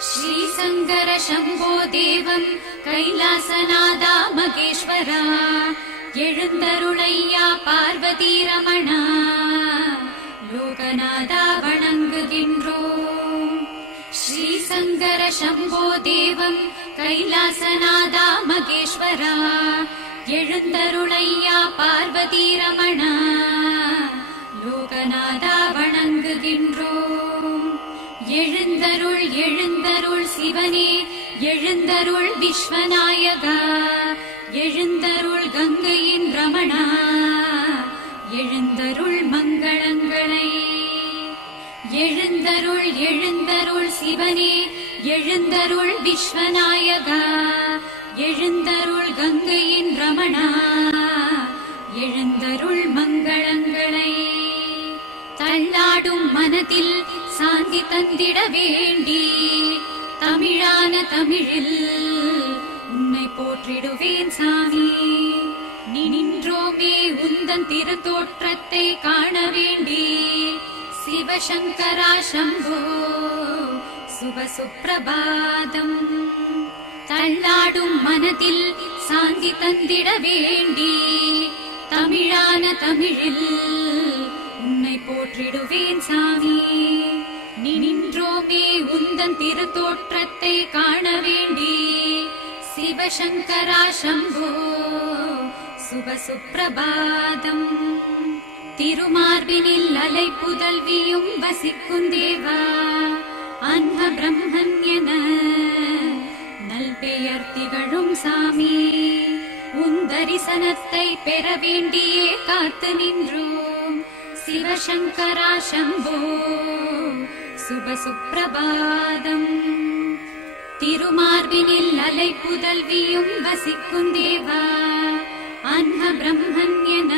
श्रीशङ्कर शम्भो देवं कैलासनादा मगेश्वरा எழுந்தருளையா பார்வதி ரமணா லோகநாதா வணங்குகின்றோம். ஸ்ரீசங்கர சம்போ தேவம் கைலாசநாதா மகேஸ்வரா எழுந்தருளையா பார்வதி ரமணா லோகநாதா வணங்குகின்றோம். எழுந்தருள் எழுந்தருள் சிவனே எழுந்தருள் விஸ்வநாயகா எழுந்தருள் கங்கையின் ரமணா எழுந்தருள் மங்களங்களை. எழுந்தருள் எழுந்தருள் சிவனே எழுந்தருள் விஸ்வநாயகா எழுந்தருள் கங்கையின் ரமணா எழுந்தருள் மங்களங்களை. தள்ளாடும் மனதில் சாந்தி தந்திட வேண்டி தமிழான தமிழில் உன்னை போற்றிடுவேன் சாமி. நின்றோமே உந்தன் திருத்தோற்றத்தை காண வேண்டி சிவசங்கரா சம்போ சுப சுப்பிரபாதம். தள்ளாடும் மனதில் சாந்தி தந்திட வேண்டி தமிழான தமிழில் உன்னை போற்றிடுவேன் சாமி. நின்றோமே உந்தன் திருத்தோற்றத்தை காண வேண்டி சிவசங்கரா சம்போ சுப சுப்பிரபாதம். திருமார்பினில் அலை புதல்வியும் வசிக்கும் தேவா அன்ப பிரம்மன்யன நல்பெயர் திகழும் சாமி. உன் தரிசனத்தை பெற வேண்டியே காத்து நின்றோம் சிவசங்கரா சம்போ சுப சுப்பிரபாதம். திருமார்பினில் அலை புதல்வியும் வசிக்கும் தேவா அன்ப பிரம்மன்யன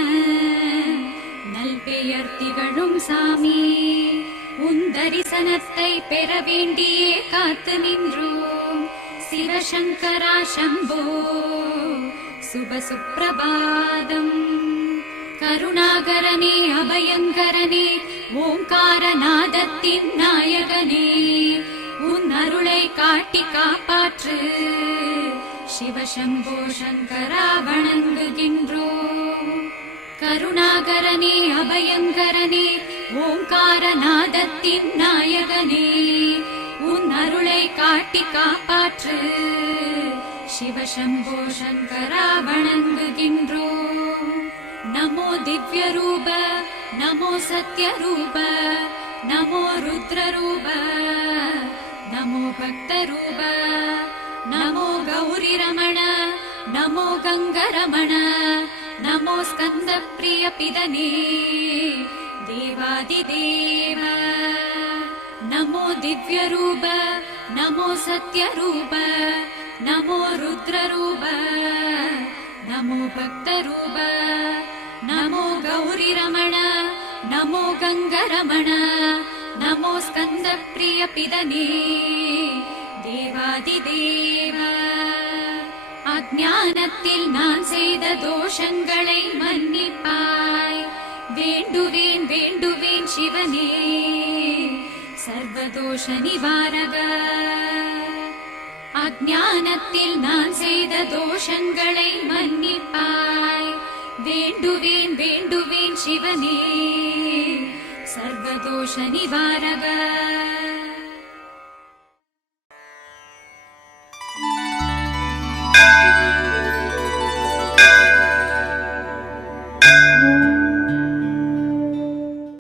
நல்பெயர் திகழும் சாமி. உன் தரிசனத்தை பெற வேண்டியே காத்து நின்றோம் சிவசங்கரா சம்போ சுப சுப்பிரபாதம். கருணாகரனே அபயங்கரனே ஓங்காரநாதத்தின் நாயகனே உன் அருளை காட்டி காப்பாற்று சிவசம்போ சங்கரா வணங்குகின்றோம். கருணாகரனே அபயங்கரனே ஓங்காரநாதத்தின் நாயகனே உன் அருளை காட்டி காப்பாற்று சிவசம்போ சங்கரா வணங்குகின்றோம். நமோ திவ்ய ரூப நமோ சத்ய ரூப நமோ ருத்ர ரூப நமோ பக்த ரூப நமோ கௌரி ரமண நமோ கங்க ரமண நமோ ஸ்கந்த பிரிய பிதனே தேவாதிதேவ. நமோ திவ்ய ரூப நமோ சத்ய ரூப நமோ ருத்ர ரூப நமோ பக்த ரூப நமோ கௌரி ரமண நமோ கங்க ரமண நமோ ஸ்கந்த பிரிய பிதனே தேவாதிதேவ. அஞ்ஞானத்தில் நான் செய்த தோஷங்களை மன்னிப்பாய் வேண்டுவேன் வேண்டுவேன் சிவனே சர்வதோஷ நிவாரக. அஞ்ஞானத்தில் நான் செய்த தோஷங்களை மன்னிப்பாய் வேண்டுவேன் வேண்டுவேன் சிவனே சர்வதோஷ நிவாரக.